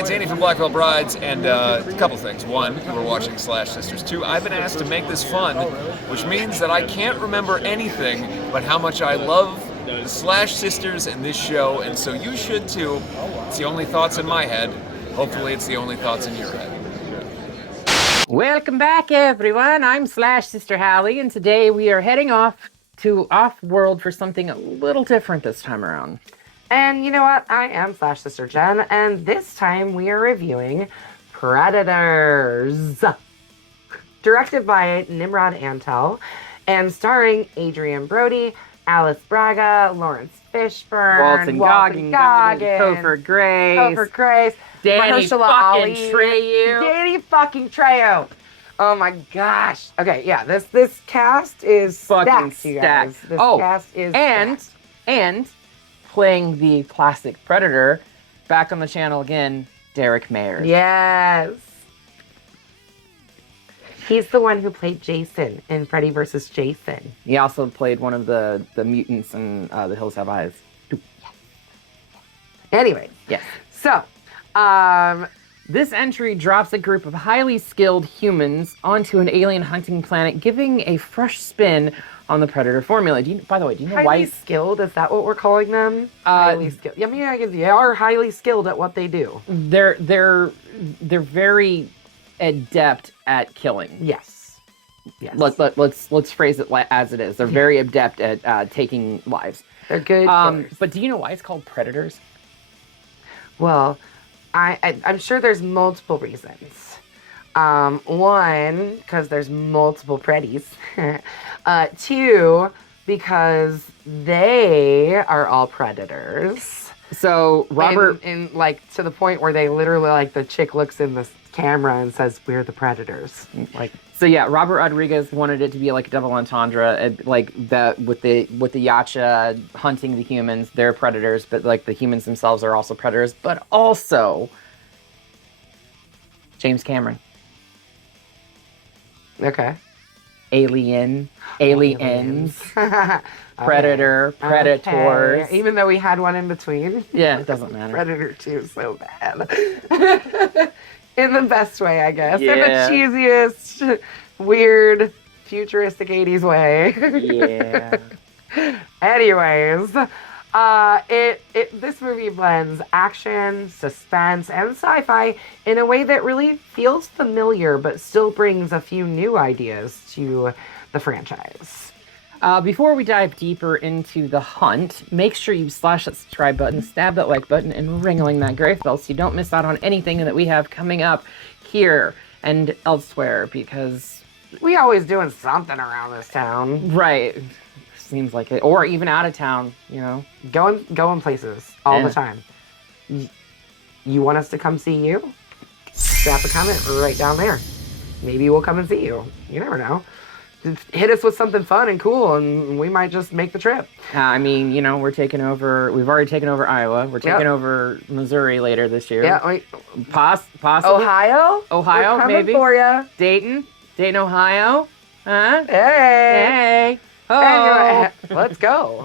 it's Andy from Blackwell Brides, and a couple things. One, we're watching Slash Sisters. Two, I've been asked to make this fun, which means that I can't remember anything but how much I love the Slash Sisters and this show, and so you should too. It's the only thoughts in my head. Hopefully it's the only thoughts in your head. Welcome back, everyone. I'm Slash Sister Hallie, and today we are heading off to off-world for something a little different this time around. And you know what? I am Slash Sister Jen, and this time we are reviewing Predators. Directed by Nimrod Antal, and starring Adrian Brody, Alice Braga, Lawrence Fishburne, Walton Goggins, Topher Grace, Danny fucking Trejo. Danny fucking Trejo. Oh my gosh. Okay, yeah, this cast is fucking stacked, you guys. stacked. This cast is stacked. and playing the classic Predator, back on the channel again, Derek Mayers. Yes. He's the one who played Jason in Freddy vs. Jason. He also played one of the mutants in The Hills Have Eyes. Anyway, Yes. so, This entry drops a group of highly skilled humans onto an alien hunting planet, giving a fresh spin on the Predator formula. By the way, do you know why? highly skilled, is that what we're calling them? Highly skilled. I mean, I guess they are highly skilled at what they do. They're very adept at killing. Yes. Yes. Let's phrase it as it is. They're very adept at taking lives. They're good killers. But do you know why it's called Predators? Well, I'm sure there's multiple reasons. One, because there's multiple Preddies. Two, because they are all predators. So Robert, in like to the point where they literally like the chick looks in the camera and says, "We're the predators." Like, so yeah, Robert Rodriguez wanted it to be like a double entendre, like that with the Yautja hunting the humans, they're predators, but like the humans themselves are also predators, but also James Cameron. okay. Aliens, Predator, Predators. Okay. Even though we had one in between. Yeah, it doesn't matter. Predator 2 is so bad. In the best way, I guess. Yeah. In the cheesiest, weird, futuristic 80s way. Yeah. Anyways, this movie blends action, suspense, and sci-fi in a way that really feels familiar, but still brings a few new ideas to the franchise. Before we dive deeper into the hunt, make sure you slash that subscribe button, stab that like button, and ringling that gray bell so you don't miss out on anything that we have coming up here and elsewhere, because We always doing something around this town. right, seems like it, or even out of town, you know. Going places all the time. You want us to come see you? Drop a comment right down there. Maybe we'll come and see you. You never know. Just hit us with something fun and cool, and we might just make the trip. I mean, you know, we've already taken over Iowa. We're taking over Missouri later this year. Yeah, wait. Possibly. Ohio? We're coming maybe for you. Dayton, Ohio. Huh? Hey. Hey. Oh. Anyway, let's go.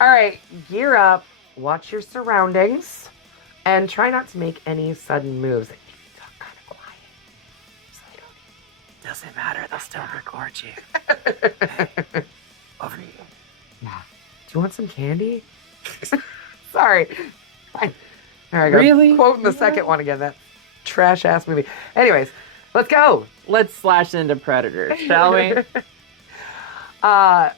All right, gear up, watch your surroundings, and try not to make any sudden moves. And talk kind of quiet, so they don't. Doesn't matter. They'll still record you. Over to you. Yeah. Do you want some candy? Sorry. Fine. There I go. Really? Quoting the second one again. That trash ass movie. Anyways, let's go. Let's slash into Predators, shall we?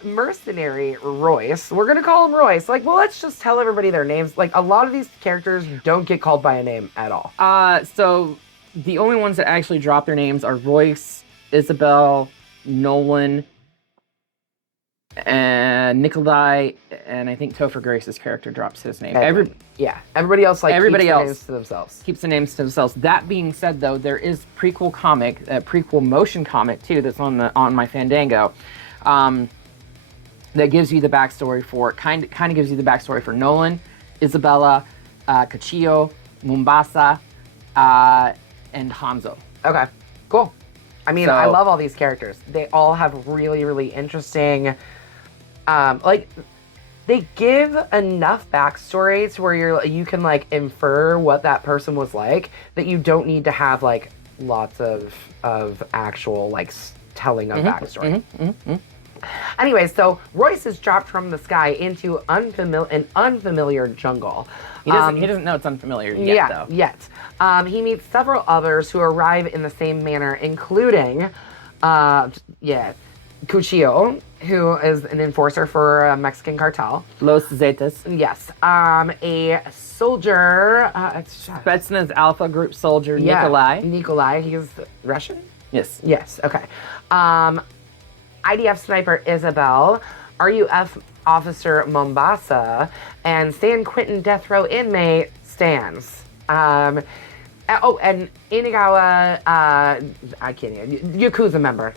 Mercenary Royce. We're gonna call him Royce. Like, well, let's just tell everybody their names. Like, a lot of these characters don't get called by a name at all. So the only ones that actually drop their names are Royce, Isabel, Nolan, and Nikolai, and I think Topher Grace's character drops his name. Everybody else keeps the names to themselves. Keeps the names to themselves. That being said, though, there is prequel motion comic too that's on my Fandango, that gives you the backstory for kind of gives you the backstory for Nolan, Isabella, Cachillo, Mombasa, and Hanzo. Okay, cool. I mean, So- I love all these characters. They all have really, really interesting, like, they give enough backstory to where you can like infer what that person was like, that you don't need to have like lots of actual like telling of backstory. Anyway, so Royce is dropped from the sky into an unfamiliar jungle. He doesn't know it's unfamiliar yet, though. He meets several others who arrive in the same manner, including, Cuchillo, who is an enforcer for a Mexican cartel. Los Zetas. Yes. A soldier. Spetsnaz Alpha Group soldier, Nikolai. Nikolai. He's Russian? Yes. Yes. Okay. IDF sniper Isabel, RUF officer Mombasa, and San Quentin death row inmate Stans. And Inagawa, I can't even, Yakuza member,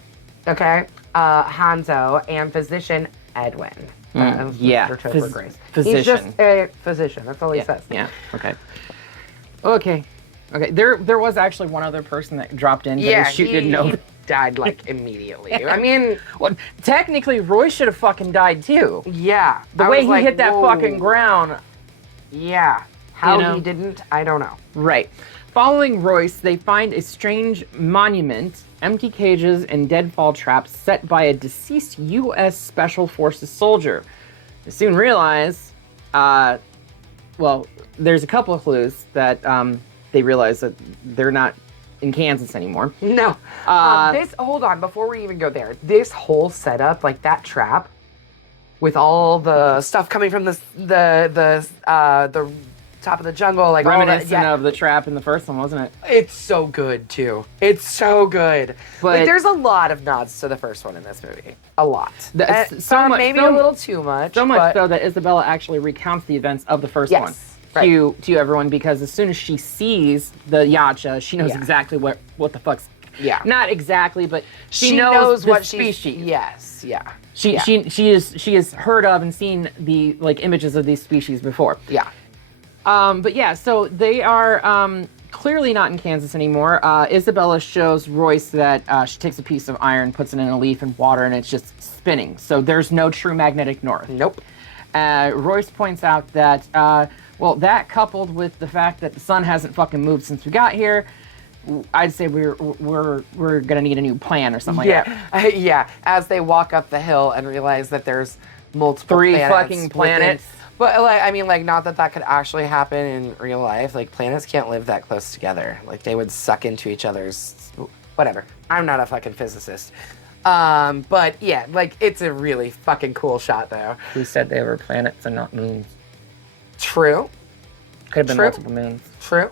okay? Hanzo, and physician Edwin. Physician. He's just a physician, that's all he says. Yeah, okay. There was actually one other person that dropped in, but the shoot didn't know. He died like immediately. I mean, well, technically, Roy should have fucking died too. Yeah. The way he hit that fucking ground. Yeah. How he didn't, I don't know. Right. Following Royce, they find a strange monument, empty cages, and deadfall traps set by a deceased U.S. Special Forces soldier. They soon realize, there's a couple of clues that they realize that they're not in Kansas anymore. No. Hold on, before we even go there, this whole setup, like that trap, with all the stuff coming from the top of the jungle, like reminiscent of the trap in the first one, wasn't it? It's so good too. It's so good. But like, there's a lot of nods to the first one in this movie. A lot. Maybe a little too much. So much so that Isabella actually recounts the events of the first one. Right. To everyone, because as soon as she sees the Yautja, she knows exactly what the fuck's. Yeah. Not exactly, but she knows what species. Yes. Yeah. She has heard of and seen the like images of these species before. Yeah. So they are clearly not in Kansas anymore. Isabella shows Royce that she takes a piece of iron, puts it in a leaf and water, and it's just spinning. So there's no true magnetic north. Nope. Royce points out that that coupled with the fact that the sun hasn't fucking moved since we got here, I'd say we're gonna need a new plan or something like that. Yeah. As they walk up the hill and realize that there's multiple fucking planets. But not that could actually happen in real life. Like, planets can't live that close together. Like, they would suck into each other's. Whatever. I'm not a fucking physicist. But yeah, like, it's a really fucking cool shot though. Who said they were planets and not moons? True. Could have been multiple moons. True.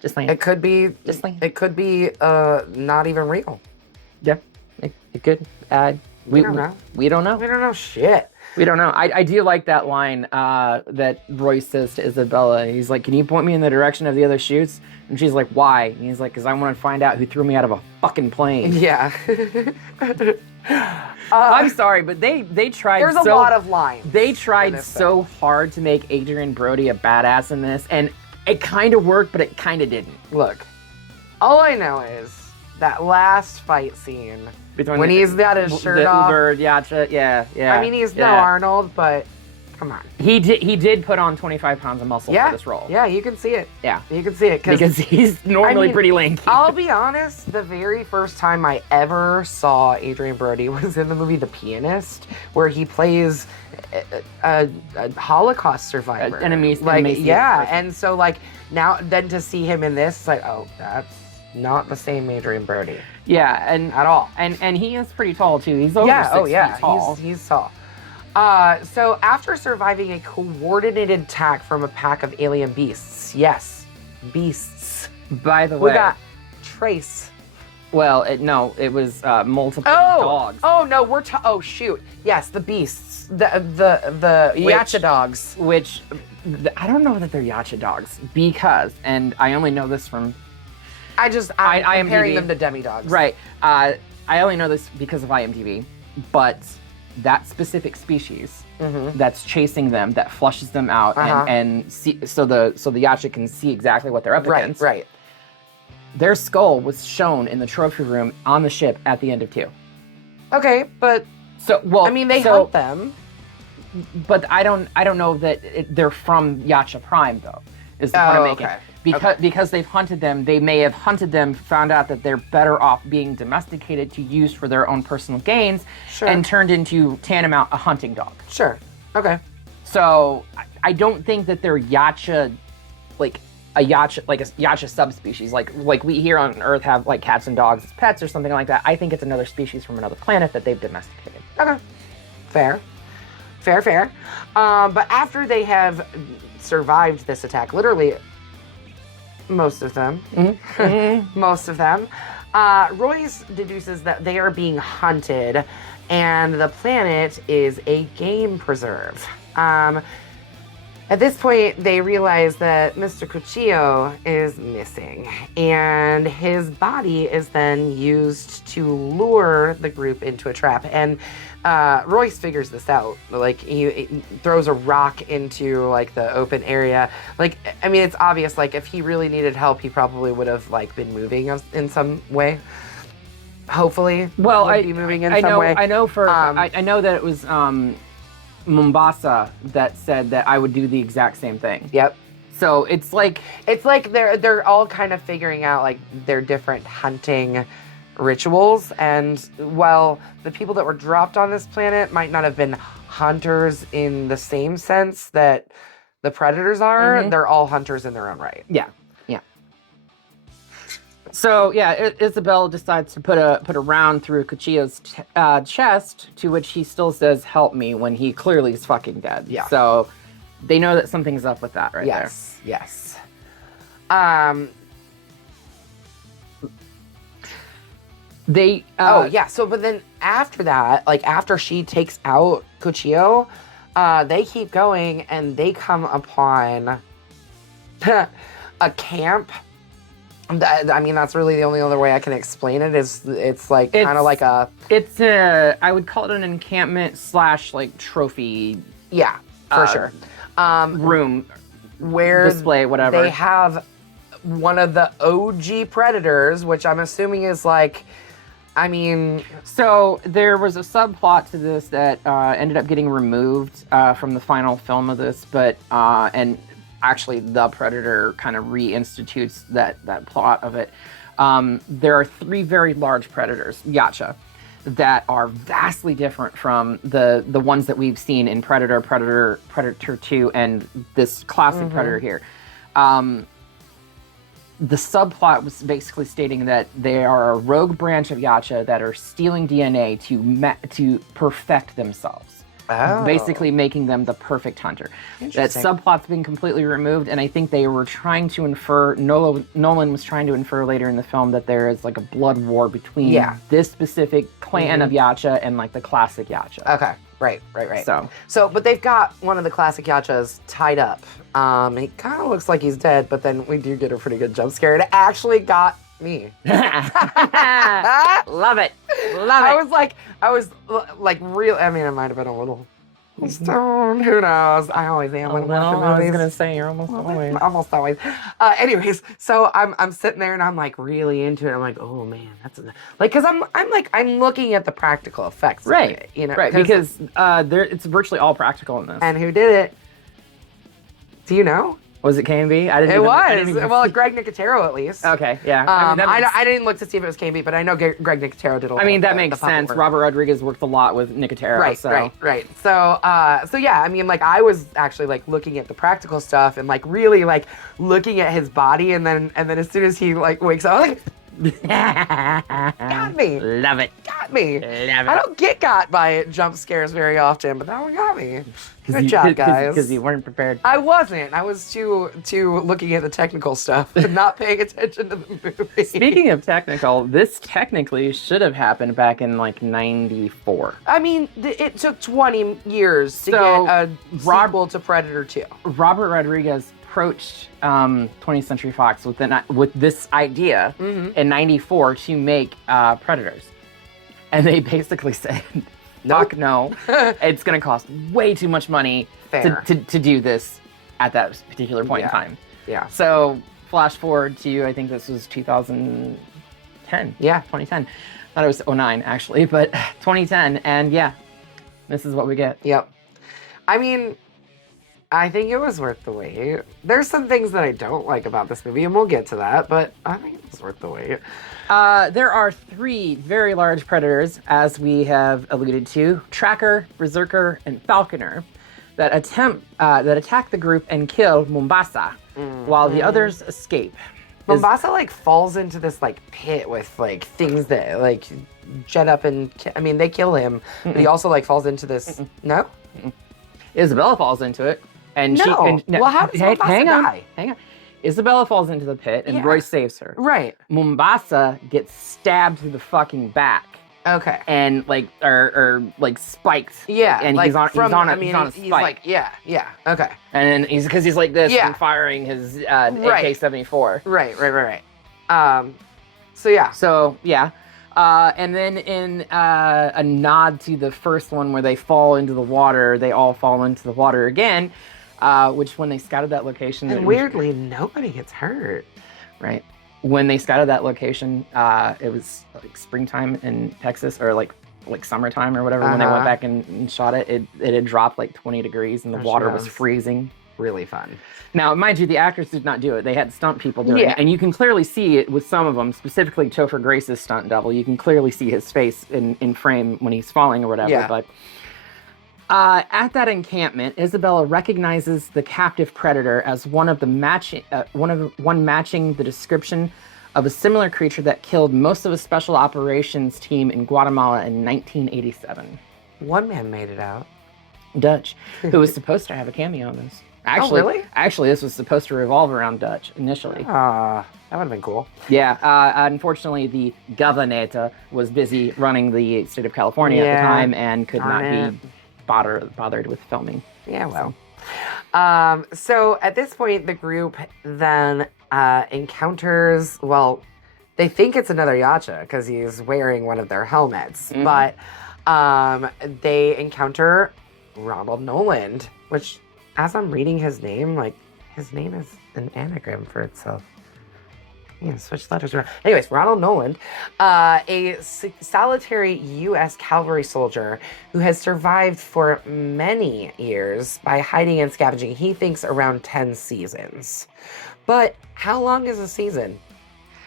Just saying. It could be. Just saying. It could be not even real. Yeah. It could. We don't know. We don't know. We don't know shit. We don't know. I do like that line that Royce says to Isabella. He's like, "Can you point me in the direction of the other chutes?" And she's like, "Why?" And he's like, "Because I want to find out who threw me out of a fucking plane." Yeah. I'm sorry, but they tried. There's a lot of lines. They tried so hard to make Adrian Brody a badass in this, and it kind of worked, but it kind of didn't. Look, all I know is that last fight scene when he's got his shirt off. Uber Yautja, yeah. I mean, he's no Arnold, but come on. He did put on 25 pounds of muscle for this role. Yeah, you can see it. Yeah. You can see it. Because he's normally pretty lanky. I'll be honest, the very first time I ever saw Adrian Brody was in the movie The Pianist, where he plays a Holocaust survivor. An person. And so like now then to see him in this, it's like, oh, that's not the same Adrian Brody. Yeah, and at all. And he is pretty tall too. He's over 6 feet tall. He's tall. So after surviving a coordinated attack from a pack of alien beasts, yes, beasts. By the way, we got Trace. Well, it was multiple dogs. Oh no, oh shoot, yes, the beasts, the Yautja dogs. Which I don't know that they're Yautja dogs because, and I only know this from. I'm comparing them to demi-dogs. Right. I only know this because of IMDb, but that specific species that's chasing them, that flushes them out, and so the Yautja can see exactly what they're up against. Right. Their skull was shown in the trophy room on the ship at the end of 2. Okay, but they hunt them. but I don't know that they're from Yautja Prime though. Is the point I'm making. Okay. Because they've hunted them, they may have hunted them, found out that they're better off being domesticated to use for their own personal gains, and turned into tantamount a hunting dog. Sure. Okay. So I don't think that they're Yautja, like a Yautja subspecies, like we here on Earth have like cats and dogs as pets or something like that. I think it's another species from another planet that they've domesticated. Okay. Fair. But after they have survived this attack, literally most of them, Royce deduces that they are being hunted and the planet is a game preserve. At this point, they realize that Mr. Cuchillo is missing, and his body is then used to lure the group into a trap. And Royce figures this out. Like, he throws a rock into, like, the open area. Like, I mean, it's obvious, like, if he really needed help, he probably would have, like, been moving in some way. Hopefully. Well, be moving in some way. I know that it was Mombasa that said that I would do the exact same thing. Yep. So it's like they're all kind of figuring out like their different hunting rituals, and while the people that were dropped on this planet might not have been hunters in the same sense that the predators are, they're all hunters in their own right. Yeah. So yeah, Isabel decides to put a round through Cuchillo's chest, to which he still says, "Help me," when he clearly is fucking dead. Yeah. So they know that something's up with that right there. Yes. They. So, but then after that, like after she takes out Cuchillo, they keep going and they come upon a camp. I mean, that's really the only other way I can explain it. It's like kind of like a. It's a. I would call it an encampment / like trophy. Yeah, for sure. Room where display, whatever. They have one of the OG predators, which I'm assuming is like. I mean, so there was a subplot to this that ended up getting removed from the final film of this, but and. Actually, the Predator kind of reinstitutes that plot of it. There are 3 very large predators, Yautja, that are vastly different from the ones that we've seen in Predator 2, and this classic Predator here. The subplot was basically stating that they are a rogue branch of Yautja that are stealing DNA to perfect themselves. Oh. Basically making them the perfect hunter. That subplot's been completely removed, and I think they were trying to infer, Nolan was trying to infer later in the film that there is like a blood war between this specific clan of Yautja and like the classic Yautja. Okay, right. So, but they've got one of the classic Yautjas tied up. He kind of looks like he's dead, but then we do get a pretty good jump scare. It actually got me. Love it. I was like real. I mean, it might have been a little stoned. Who knows? I always am when I'm watching movies. I was gonna say you're almost always. Anyways, so I'm sitting there and I'm like really into it. I'm like, oh man, that's like because I'm looking at the practical effects, right? Of it, you know, right? Because it's virtually all practical in this. And who did it? Do you know? Was it K&B? It was. Well, Greg Nicotero at least. Okay, yeah. I didn't look to see if it was K&B, but I know Greg Nicotero did a lot. I mean, that makes sense. Robert Rodriguez worked a lot with Nicotero. Right. So yeah, I mean, like I was actually like looking at the practical stuff and like really like looking at his body, and then as soon as he like wakes up, I'm like. Got me. Love it. Got me. Love it. I don't get got by jump scares very often, but that one got me. Good job, guys. Because you weren't prepared. I wasn't. I was too looking at the technical stuff and not paying attention to the movie. Speaking of technical, this technically should have happened back in like '94. I mean, it took 20 years to get a sequel to Predator 2. Robert Rodriguez approached 20th Century Fox with this idea in '94 to make Predators, and they basically said, "Fuck no, it's going to cost way too much money to do this at that particular point in time." Yeah. So flash forward to I think this was 2010. Yeah, 2010. I thought it was 2009 actually, but 2010, and yeah, this is what we get. Yep. I mean, I think it was worth the wait. There's some things that I don't like about this movie, and we'll get to that, but I think it was worth the wait. There are 3 very large predators, as we have alluded to: Tracker, Berserker, and Falconer, that attack the group and kill Mombasa, while the others escape. Mombasa like falls into this like pit with like things that like jet up and they kill him, but he also like falls into this. No, Isabella falls into it, and no. Well, how does Mombasa die? Hang on. Isabella falls into the pit, and Roy saves her. Right. Mombasa gets stabbed through the fucking back. Okay. And like, or like spiked. Yeah. And like he's on a spike. He's like, yeah. Okay. And then he's like this, and firing his AK-74. Right. So yeah. And then in a nod to the first one where they fall into the water, they all fall into the water again, which when they scouted that location... And weirdly, nobody gets hurt. Right. When they scouted that location, it was like springtime in Texas, or like summertime or whatever. When they went back and shot it, it had dropped like 20 degrees and the water was freezing. Really fun. Now, mind you, the actors did not do it. They had stunt people doing it. And you can clearly see it with some of them, specifically Topher Grace's stunt double. You can clearly see his face in frame when he's falling or whatever. Yeah. But at that encampment, Isabella recognizes the captive predator as one matching the description of a similar creature that killed most of a special operations team in Guatemala in 1987. One man made it out. Dutch, who was supposed to have a cameo in this. Actually, really? Actually, this was supposed to revolve around Dutch initially. That would have been cool. Yeah. Unfortunately, the governor was busy running the state of California at the time and could not be bothered with filming. Yeah, well. So at this point, the group then encounters, well, they think it's another Yautja because he's wearing one of their helmets, but they encounter Ronald Noland, which, as I'm reading his name, like, his name is an anagram for itself. Yeah, switch letters around. Anyways, Ronald Noland, a solitary U.S. cavalry soldier who has survived for many years by hiding and scavenging. He thinks around 10 seasons. But how long is a season?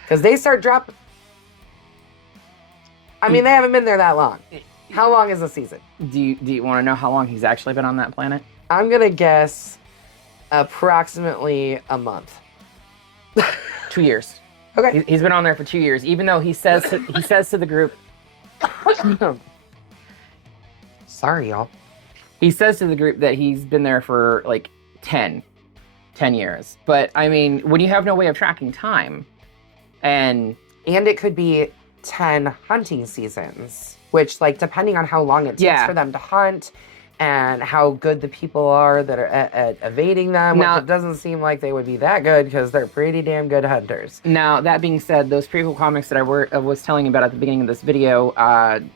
Because they start dropping... I mean, they haven't been there that long. How long is a season? Do you want to know how long he's actually been on that planet? I'm going to guess approximately a month. 2 years. Okay. He's been on there for 2 years, even though he says to the group... Sorry, y'all. He says to the group that he's been there for like 10 years. But I mean, when you have no way of tracking time, and it could be 10 hunting seasons, which, like, depending on how long it takes for them to hunt and how good the people are that are at evading them, which it doesn't seem like they would be that good because they're pretty damn good hunters. Now, that being said, those prequel comics that I was telling you about at the beginning of this video,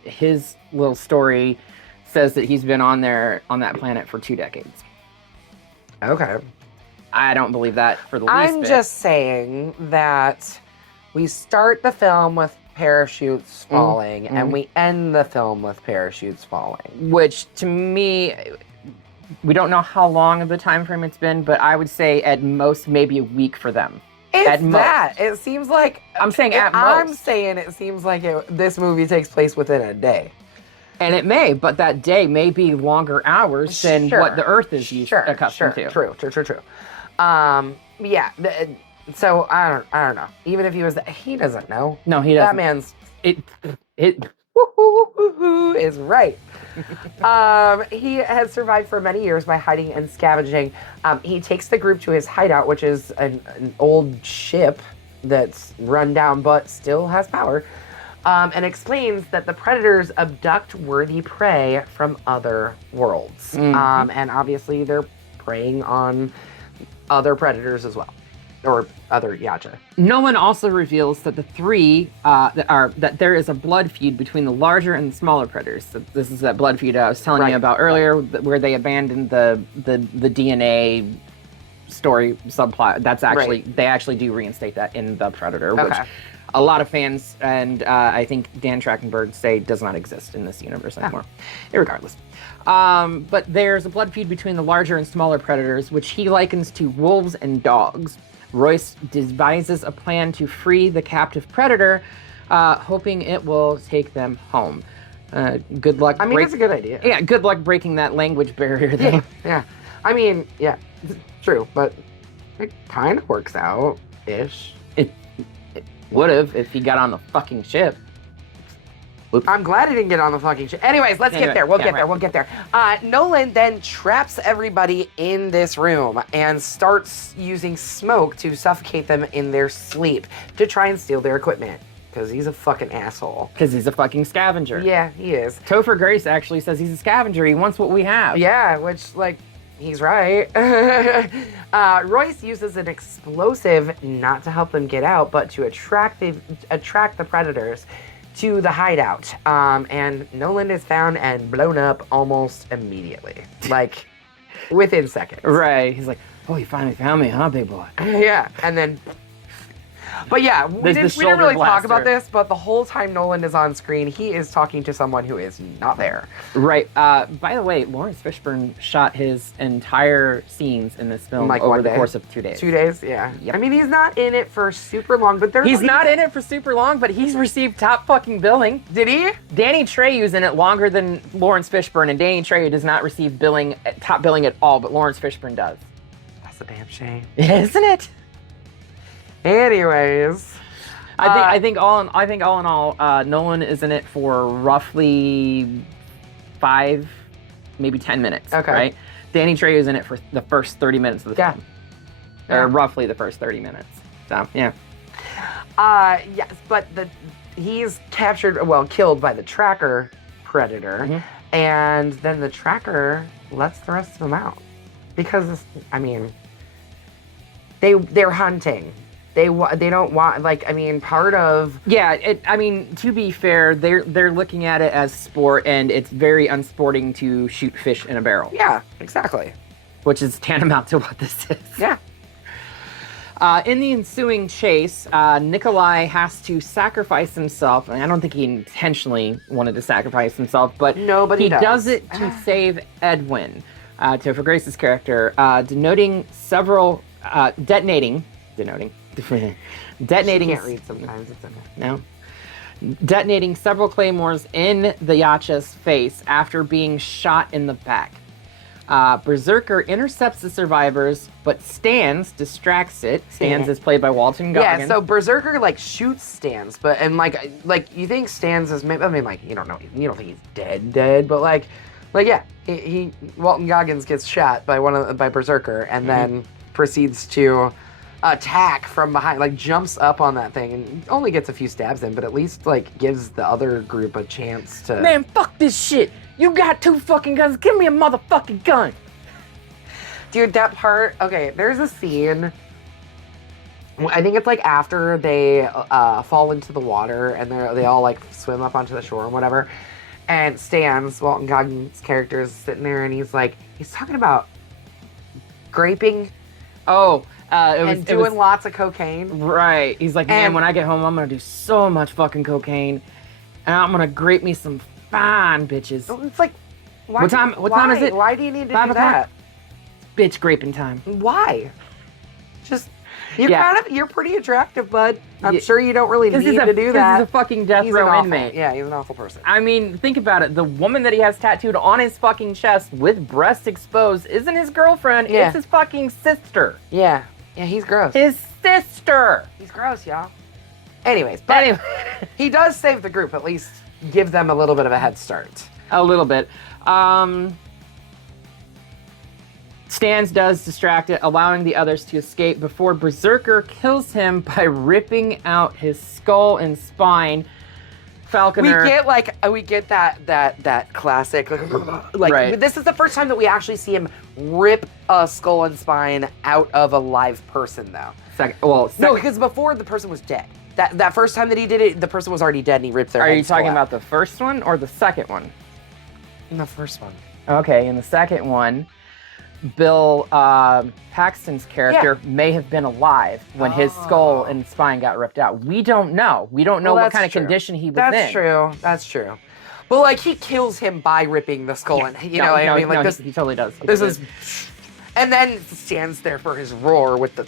his little story says that he's been on that planet for 2 decades. Okay. I don't believe that for the least bit. I'm just saying that we start the film with parachutes falling, and we end the film with parachutes falling. Which, to me, we don't know how long of the time frame it's been, but I would say at most maybe a week for them. It's that. It seems like... I'm saying at most. I'm saying it seems like this movie takes place within a day. And it may, but that day may be longer hours than what the Earth is accustomed to. True. Yeah. So I don't know. Even if he was, he doesn't know. No, he doesn't. That man's it is right. He has survived for many years by hiding and scavenging. He takes the group to his hideout, which is an old ship that's run down but still has power, and explains that the predators abduct worthy prey from other worlds. And obviously they're preying on other predators as well. Or other Yautja. Nolan also reveals that the 3 that there is a blood feud between the larger and the smaller predators. So this is that blood feud I was telling you about earlier, where they abandoned the DNA story subplot. That's actually they actually do reinstate that in the Predator, which a lot of fans and I think Dan Trachtenberg say does not exist in this universe anymore. Irregardless. But there's a blood feud between the larger and smaller predators, which he likens to wolves and dogs. Royce devises a plan to free the captive predator, hoping it will take them home. Good luck. I mean, that's a good idea. Yeah, good luck breaking that language barrier, though. Yeah. I mean, yeah, true, but it kind of works out-ish. It would have if he got on the fucking ship. Oops. I'm glad he didn't get on the fucking shit. Anyways, let's get there. We'll get there. Nolan then traps everybody in this room and starts using smoke to suffocate them in their sleep to try and steal their equipment. Because he's a fucking asshole. Because he's a fucking scavenger. Yeah, he is. Topher Grace actually says he's a scavenger. He wants what we have. Yeah, which, like, he's right. Royce uses an explosive not to help them get out, but to attract the predators to the hideout. And Nolan is found and blown up almost immediately. Like, within seconds. Right. He's like, oh, you finally found me, huh, big boy? Yeah, and then... But yeah, we didn't really talk about this, but the whole time Nolan is on screen, he is talking to someone who is not there. Right. By the way, Lawrence Fishburne shot his entire scenes in this film over the course of 2 days. 2 days, yeah. Yep. I mean, he's not in it for super long, but he's not in it for super long, but he's received top fucking billing. Did he? Danny Trejo's in it longer than Lawrence Fishburne, and Danny Trejo does not receive top billing at all, but Lawrence Fishburne does. That's a damn shame. Isn't it? Anyways, I think all in all, Nolan is in it for roughly 5, maybe 10 minutes. Okay. Right. Danny Trejo is in it for the first 30 minutes of the film, or roughly the first 30 minutes. So yeah. Yes, but he's killed by the tracker predator, and then the tracker lets the rest of them out because they're hunting. They don't want, part of... Yeah, to be fair, they're looking at it as sport, and it's very unsporting to shoot fish in a barrel. Yeah, exactly. Which is tantamount to what this is. Yeah. In the ensuing chase, Nikolai has to sacrifice himself, and I don't think he intentionally wanted to sacrifice himself, but he does it to save Edwin, Topher Grace's character, detonating She can't read sometimes, it's okay. No. Detonating several claymores in the Yautja's face after being shot in the back. Berserker intercepts the survivors, but Stans distracts it. Stans is played by Walton Goggins. Yeah, so Berserker shoots Stans, but you think Stans is, you don't know, you don't think he's dead, but yeah, he Walton Goggins gets shot by Berserker and then proceeds to attack from behind, jumps up on that thing and only gets a few stabs in, but at least gives the other group a chance to... Man, fuck this shit! You got 2 fucking guns, give me a motherfucking gun! Dude, that part, okay, there's a scene, I think it's after they fall into the water and they all swim up onto the shore and whatever, and Walton Goggins' character is sitting there and he's talking about graping. Oh, doing lots of cocaine. Right. He's like, man, when I get home, I'm going to do so much fucking cocaine. And I'm going to grape me some fine bitches. It's why? What time is it? Why do you need to do that? Bitch graping time. Why? Just, you're pretty attractive, bud. I'm sure you don't really need to do that. He's a fucking death row inmate. Yeah, he's an awful person. I mean, think about it. The woman that he has tattooed on his fucking chest with breasts exposed isn't his girlfriend. Yeah. It's his fucking sister. Yeah. Yeah, he's gross. His sister. He's gross, y'all. Anyways, but he does save the group, at least give them a little bit of a head start. A little bit. Stans does distract it, allowing the others to escape before Berserker kills him by ripping out his skull and spine. Falconer. We get that classic right. This is the first time that we actually see him rip a skull and spine out of a live person, though. No, because before the person was dead. That first time that he did it, the person was already dead and he ripped their head. Are you talking about the first one or the second one? In the first one. Okay, in the second one, Bill Paxton's character may have been alive when his skull and spine got ripped out. We don't know. We don't know what kind of condition he was in. That's true. That's true. But like he kills him by ripping the skull, and you know, I mean, like this. He totally does. This is, and then stands there for his roar with the.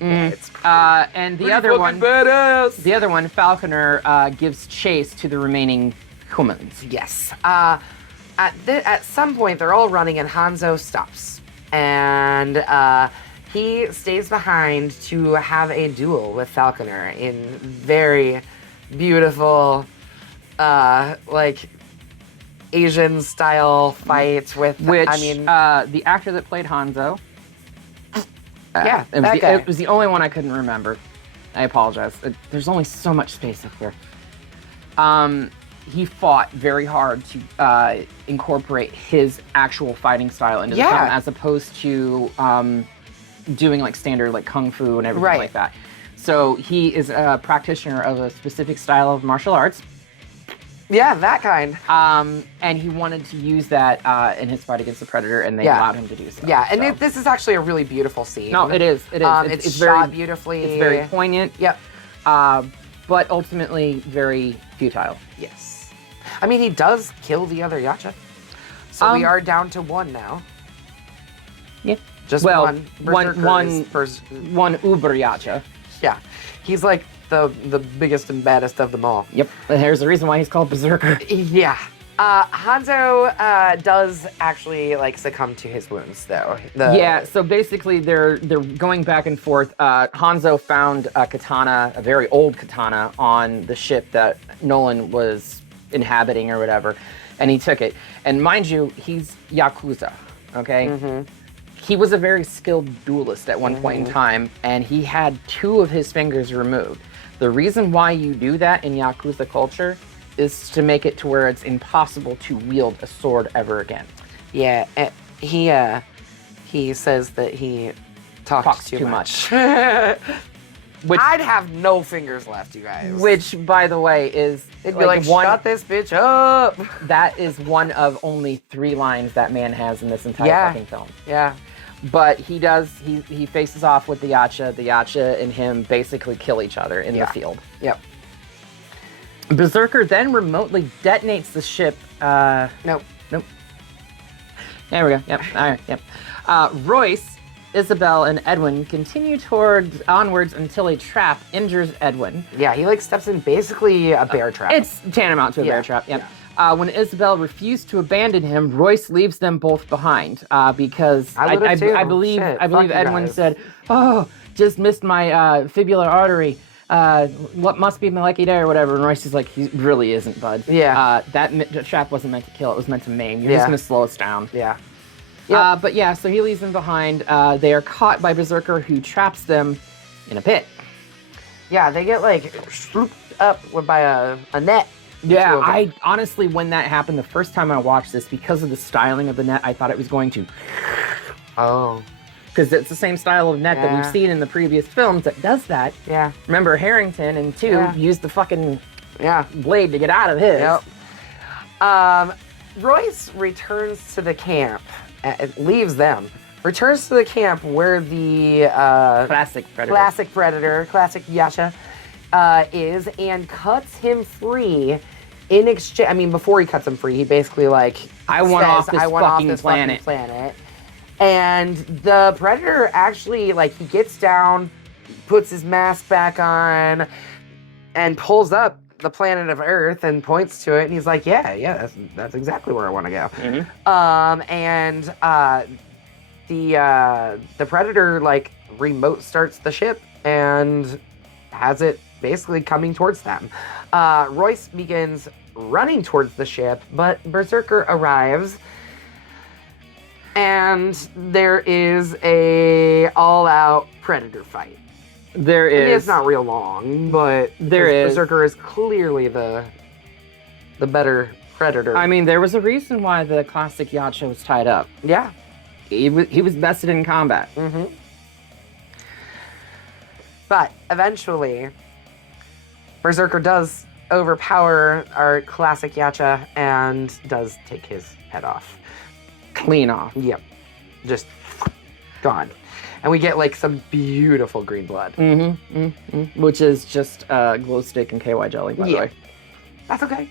It's and the other one, badass. the other one, Falconer gives chase to the remaining humans. Yes. At some point, they're all running, and Hanzo stops, and he stays behind to have a duel with Falconer in very beautiful, like Asian style fight with. Which I mean, the actor that played Hanzo. It was the only one I couldn't remember. I apologize. There's only so much space up here. He fought very hard to incorporate his actual fighting style into the film, as opposed to doing like standard like kung fu and everything like that. So he is a practitioner of a specific style of martial arts. Yeah, that kind. And he wanted to use that in his fight against the Predator, and they allowed him to do so. Yeah, and this is actually a really beautiful scene. No, it is. It is. It's very, shot beautifully. It's very poignant. Yep. But ultimately very futile. Yes. I mean, he does kill the other Yautja. So we are down to one now. Yeah. Just one. One Uber Yautja. Yeah. He's like the biggest and baddest of them all. Yep. And there's the reason why he's called Berserker. Yeah. Hanzo does actually like succumb to his wounds, though. Yeah. So basically, they're going back and forth. Hanzo found a katana, a very old katana, on the ship that Nolan was inhabiting or whatever, and he took it. And mind you, he's Yakuza. Okay. Mm-hmm. He was a very skilled duelist at one point in time, and he had 2 of his fingers removed. The reason why you do that in Yakuza culture is to make it to where it's impossible to wield a sword ever again. Yeah, he says that he talks too much. Which, I'd have no fingers left, you guys. Which, by the way, is... It'd be like, shut this bitch up! That is one of only 3 lines that man has in this entire fucking film. Yeah. But he faces off with the Yautja. The Yautja and him basically kill each other in the field. Yep. Berserker then remotely detonates the ship. Nope. There we go. Yep. All right. Yep. Royce, Isabel, and Edwin continue onwards until a trap injures Edwin. Yeah, he like steps in basically a bear trap. It's tantamount to a bear trap. Yep. Yeah. When Isabel refused to abandon him, Royce leaves them both behind because I believe Edwin said, "Oh, just missed my fibular artery. What must be my lucky day," or whatever. And Royce is like, "He really isn't, bud. Yeah. That trap wasn't meant to kill. It was meant to maim. You're just gonna slow us down." Yeah. But yeah, so he leaves them behind. They are caught by Berserker, who traps them in a pit. Yeah, they get like swooped up by a net. Yeah, I honestly, when that happened the first time I watched this, because of the styling of the net, I thought it was going to. Oh. Because it's the same style of net that we've seen in the previous films that does that. Yeah. Remember, Harrington in 2 used the fucking blade to get out of his. Yep. Royce returns to the camp, leaves them, returns to the camp where the classic Yautja is, and cuts him free in exchange. I mean, before he cuts him free, he basically like I want off this fucking planet. And the Predator actually, like, he gets down, puts his mask back on, and pulls up the planet of Earth and points to it, and he's like, yeah, that's exactly where I want to go. Mm-hmm. The Predator, like, remote starts the ship and has it basically coming towards them. Royce begins running towards the ship, but Berserker arrives, and there is a all-out Predator fight. There is. I mean, it's not real long, but Berserker is clearly the better Predator. I mean, there was a reason why the classic Yautja was tied up. Yeah. He was vested in combat. Mm-hmm. But eventually, Berserker does overpower our classic Yautja and does take his head off. Clean off. Yep. just gone. And we get like some beautiful green blood. Which is just glow stick and KY jelly, by the way. That's okay.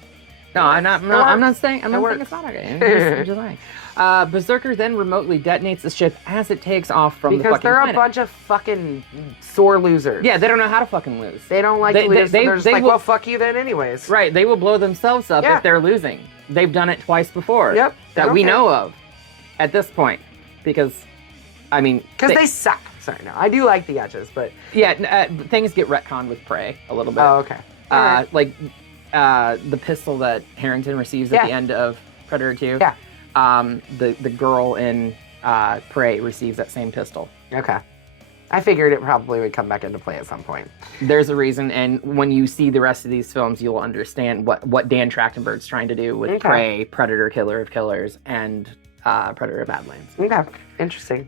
No, I'm not saying it's not okay. I'm just saying. Berserker then remotely detonates the ship as it takes off from the fucking they're planet. a bunch of fucking sore losers. Yeah, they don't know how to fucking lose. They don't like to lose, so they're just like, well, fuck you then anyways. Right, they will blow themselves up if they're losing. They've done it twice before. Yep. That we know of at this point. Because, I mean... Because they suck. Sorry, no. I do like the Yautjas, but... Yeah, things get retconned with Prey a little bit. Oh, okay. Like, the pistol that Harrington receives at the end of Predator 2. Yeah. The girl in Prey receives that same pistol. Okay. I figured it probably would come back into play at some point. There's a reason, and when you see the rest of these films, you'll understand what Dan Trachtenberg's trying to do with Prey, Predator, Killer of Killers, and Predator of Badlands. Okay, interesting.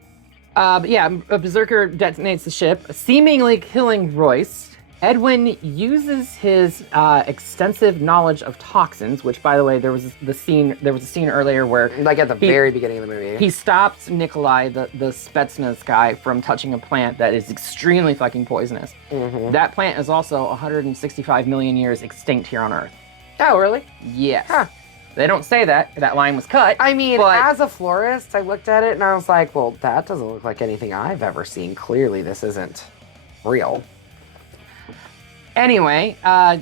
But yeah, a Berserker detonates the ship, seemingly killing Royce. Edwin uses his extensive knowledge of toxins, which, by the way, there was a scene earlier where, like at the very beginning of the movie, he stops Nikolai, the Spetsnaz guy, from touching a plant that is extremely fucking poisonous. That plant is also 165 million years extinct here on Earth. Oh, really? Yes. Huh. They don't say that. That line was cut. I mean, but as a florist, I looked at it and I was like, well, that doesn't look like anything I've ever seen. Clearly, this isn't real. Anyway,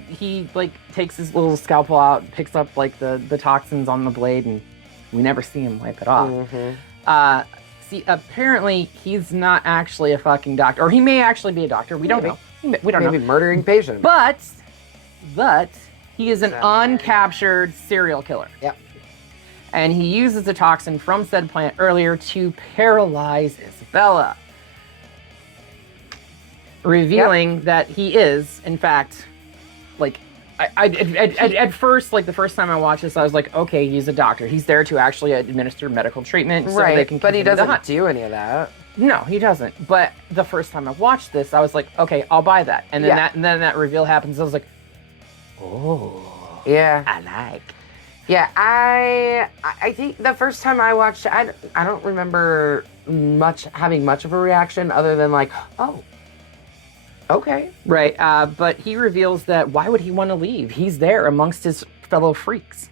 he like takes his little scalpel out, picks up like the toxins on the blade, and we never see him wipe it off. See, apparently he's not actually a fucking doctor, or he may actually be a doctor. We don't know. We don't know. Maybe murdering patients. But he is an uncaptured serial killer. Yep. And he uses the toxin from said plant earlier to paralyze Isabella, revealing that he is, in fact, like, at first, like, the first time I watched this, I was like, okay, he's a doctor. He's there to actually administer medical treatment so they can but he continue the doesn't hunt. do any of that. No, he doesn't. But the first time I watched this, I was like, okay, I'll buy that. And then that reveal happens. I was like, oh, yeah, I like. Yeah, I think the first time I watched it, I don't remember having much of a reaction other than like, oh, okay. Right, but he reveals that why would he want to leave? He's there amongst his fellow freaks.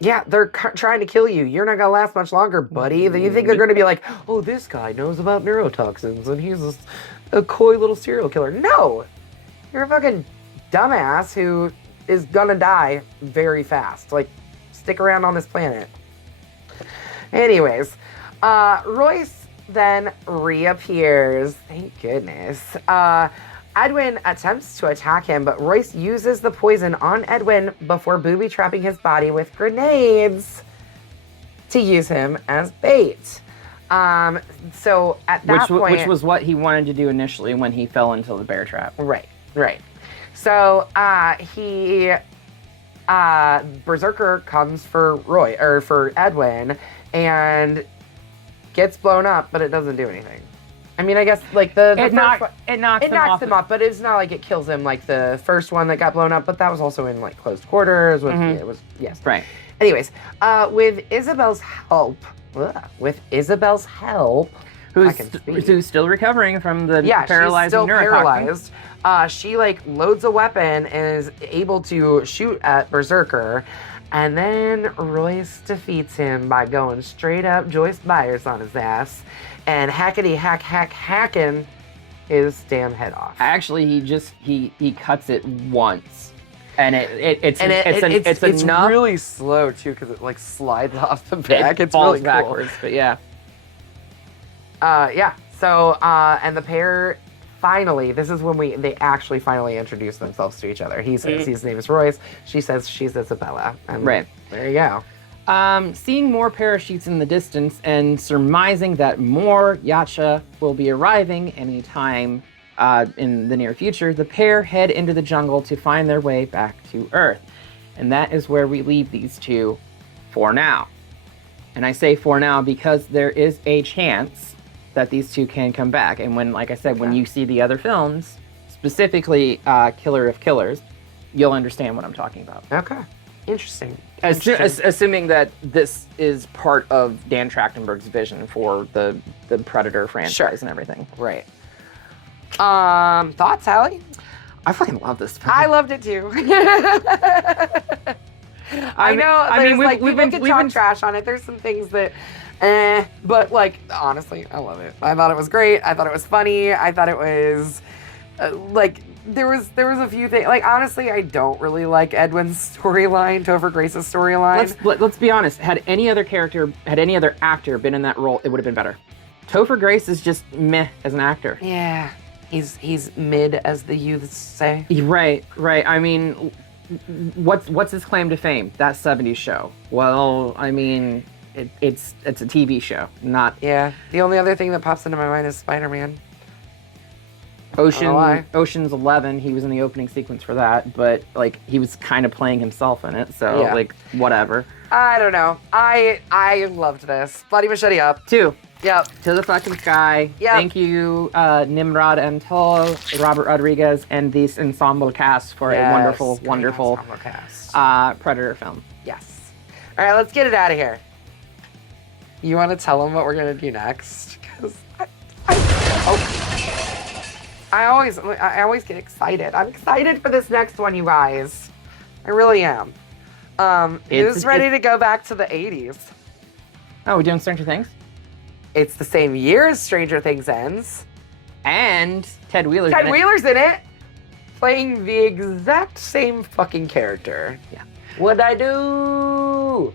Yeah, they're trying to kill you. You're not gonna last much longer, buddy. You think they're gonna be like, oh, this guy knows about neurotoxins and he's a coy little serial killer. No! You're a fucking dumbass who is gonna die very fast. Like, stick around on this planet. Anyways, Royce then reappears. Thank goodness. Edwin attempts to attack him, but Royce uses the poison on Edwin before booby-trapping his body with grenades to use him as bait. So at that point... Which was what he wanted to do initially when he fell into the bear trap. Right. So Berserker comes for Edwin and gets blown up, but it doesn't do anything. I mean, I guess like it knocks him off, but it's not like it kills him like the first one that got blown up. But that was also in like closed quarters. It was right. Anyways, with Isabel's help, who's still recovering from the paralyzing she's still neurotoxin. paralyzed. She like loads a weapon and is able to shoot at Berserker. And then Royce defeats him by going straight up Joyce Byers on his ass and hacking his damn head off. Actually, he cuts it once, and it's enough. really slow too because it like slides off the back. It it's falls really backwards, but yeah. So and the pair finally, this is when they actually finally introduce themselves to each other. He says his name is Royce. She says she's Isabella. And right. There you go. Seeing more parachutes in the distance and surmising that more Yautja will be arriving anytime in the near future, the pair head into the jungle to find their way back to Earth. And that is where we leave these two for now. And I say for now because there is a chance that these two can come back. And when, like I said, when you see the other films, specifically Killer of Killers, you'll understand what I'm talking about. Okay. Interesting. Assuming that this is part of Dan Trachtenberg's vision for the Predator franchise and everything. Right. Thoughts, Hallie? I fucking love this film. I loved it too. I know. We've been trash on it. There's some things that, but like honestly, I love it. I thought it was great. I thought it was funny. I thought it was like there was a few things. Like honestly, I don't really like Edwin's storyline, Topher Grace's storyline. Let's be honest. Had any other actor been in that role, it would have been better. Topher Grace is just meh as an actor. Yeah, he's mid, as the youths say. Right. I mean, what's his claim to fame? That 70s show. Well, I mean, it's a TV show, not. Yeah. The only other thing that pops into my mind is Spider-Man. Ocean's 11. He was in the opening sequence for that, but like he was kind of playing himself in it. So like whatever. I don't know. I loved this. Bloody Machete up. 2. Yep. To the fucking sky. Yep. Thank you, Nimrod and Tol, Robert Rodriguez, and this ensemble cast for a wonderful Predator film. Yes. All right, let's get it out of here. You want to tell them what we're gonna do next? Because I always get excited. I'm excited for this next one, you guys. I really am. Who's ready to go back to the 80s? Oh, we're doing Stranger Things? It's the same year as Stranger Things ends. And Ted Wheeler's in it. Playing the exact same fucking character. Yeah. What'd I do?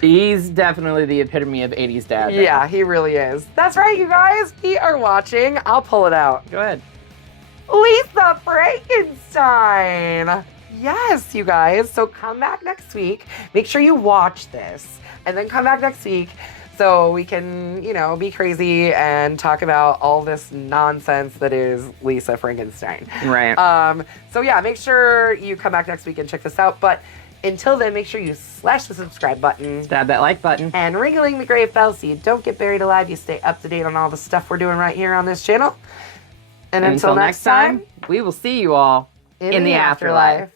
He's definitely the epitome of 80s dad. Yeah, he really is. That's right, you guys. We are watching. I'll pull it out. Go ahead. Lisa Frankenstein. Yes, you guys. So come back next week. Make sure you watch this. And then come back next week so we can, be crazy and talk about all this nonsense that is Lisa Frankenstein. Right. So yeah, make sure you come back next week and check this out. But until then, make sure you slash the subscribe button. Stab that like button. And ring-a-ling the grave bell so you don't get buried alive. You stay up to date on all the stuff we're doing right here on this channel. And until next time, we will see you all in the afterlife.